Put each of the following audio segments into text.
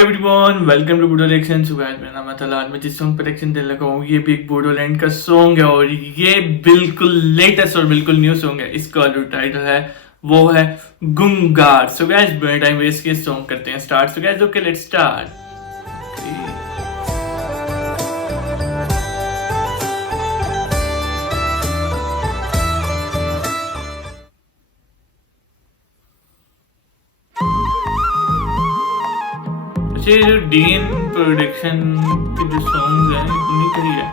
Everyone, welcome to बूडो reaction. So guys, मेरा नाम है तलाल। मैं जिस सॉन्ग पे रिएक्शन देने लगा हूँ ये भी एक बूडोलैंड का सॉन्ग है और ये बिल्कुल लेटेस्ट और बिल्कुल न्यू सॉन्ग है। इसका जो टाइटल है वो है गुंगार। सो गाइस, बिना टाइम वेस्ट किए सॉन्ग करते हैं start. So guys, okay let's start. अच्छा, ये जो डीएन प्रोडक्शन के जो सॉन्ग्स हैं उन्हीं का ही है।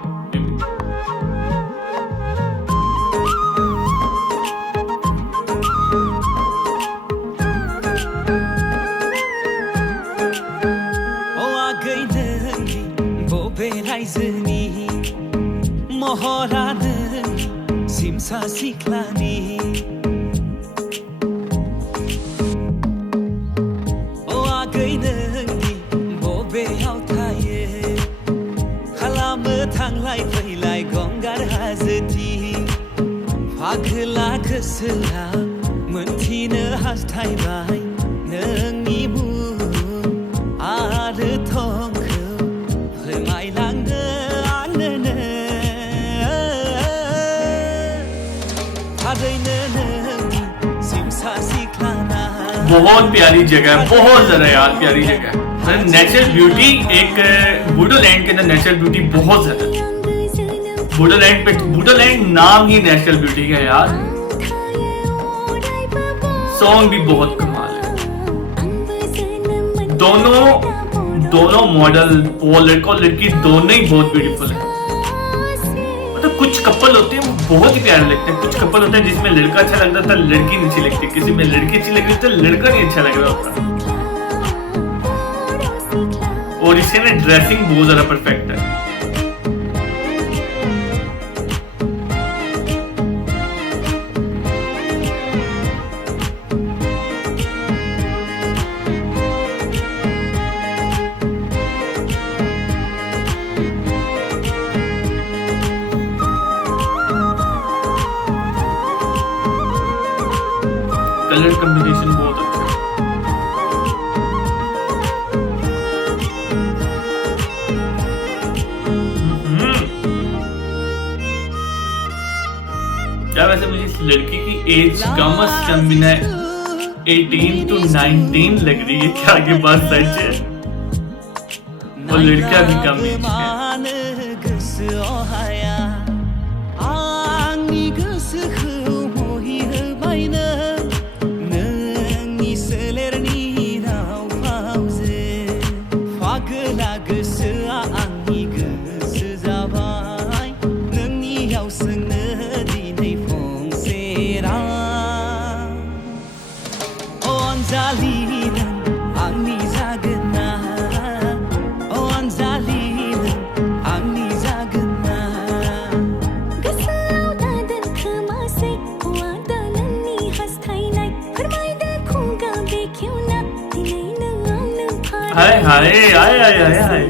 महरानो सिमसा सिख्लानि आगै नोंनि बबेयाव थायो खालामो थांलाय फैलाय गंगार हाजोथिं फागोला गोसोआ मोनथिनो हास्थायबाय नोंनि मुं आरो थंखौ फोरमायलांनो बहुत प्यारी जगह है, बहुत ज्यादा यार प्यारी जगह है। नेचुरल ब्यूटी, एक बूडोलैंड के अंदर नेचुरल ब्यूटी बहुत ज्यादा है। बूडोलैंड नाम ही नेचुरल ब्यूटी का यार। सॉन्ग भी बहुत कमाल है। दोनों मॉडल, वो लड़का और लड़की दोनों ही बहुत ब्यूटीफुल है। मतलब कुछ कपल होते हैं वो बहुत ही प्यारे लगते हैं, कुछ कपल होते हैं जिसमें लड़का अच्छा लगता था लड़की नहीं अच्छी लगती, किसी में लड़की अच्छी लग रही तो लड़का नहीं अच्छा लग रहा होता। और इससे ना ड्रेसिंग बहुत ज्यादा परफेक्ट है। कलर कॉम्बिनेशन बहुत अच्छा है। क्या वैसे मुझे इस लड़की की एज कम से कम भी 18 to 19 लग रही है। क्या आगे बात सच है? और लड़का भी कम एज है। हाय हाय हाय हाय हाय हाय।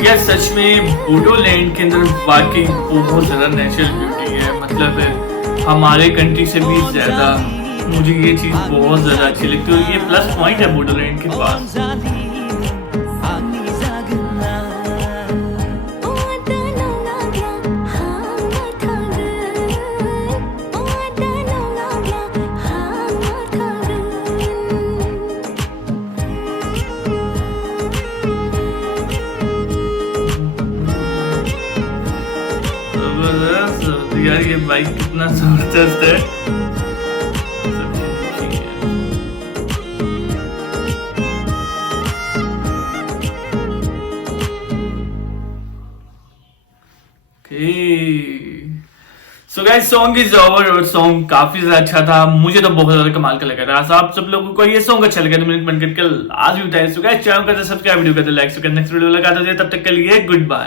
क्या सच में बूडोलैंड के अंदर वाकई बहुत ज्यादा नेचुरल ब्यूटी है। मतलब हमारे कंट्री से भी ज्यादा मुझे ये चीज बहुत ज्यादा अच्छी लगती है। ये प्लस पॉइंट है बूडोलैंड के पास। यार ये बाइक कितना जबरदस्त है। So guys, song is over और सॉन्ग काफी ज्यादा अच्छा था। मुझे तो बहुत ज्यादा कमाल का लगा था। आप सब लोगों को ये सॉन्ग अच्छा लगा तो मैंने कमेंट करके आज भी बताया। सो गाइस, चैनल का सब्सक्राइब, वीडियो का लाइक, नेक्स्ट वीडियो लगा दो। तब तक के लिए गुड बाय।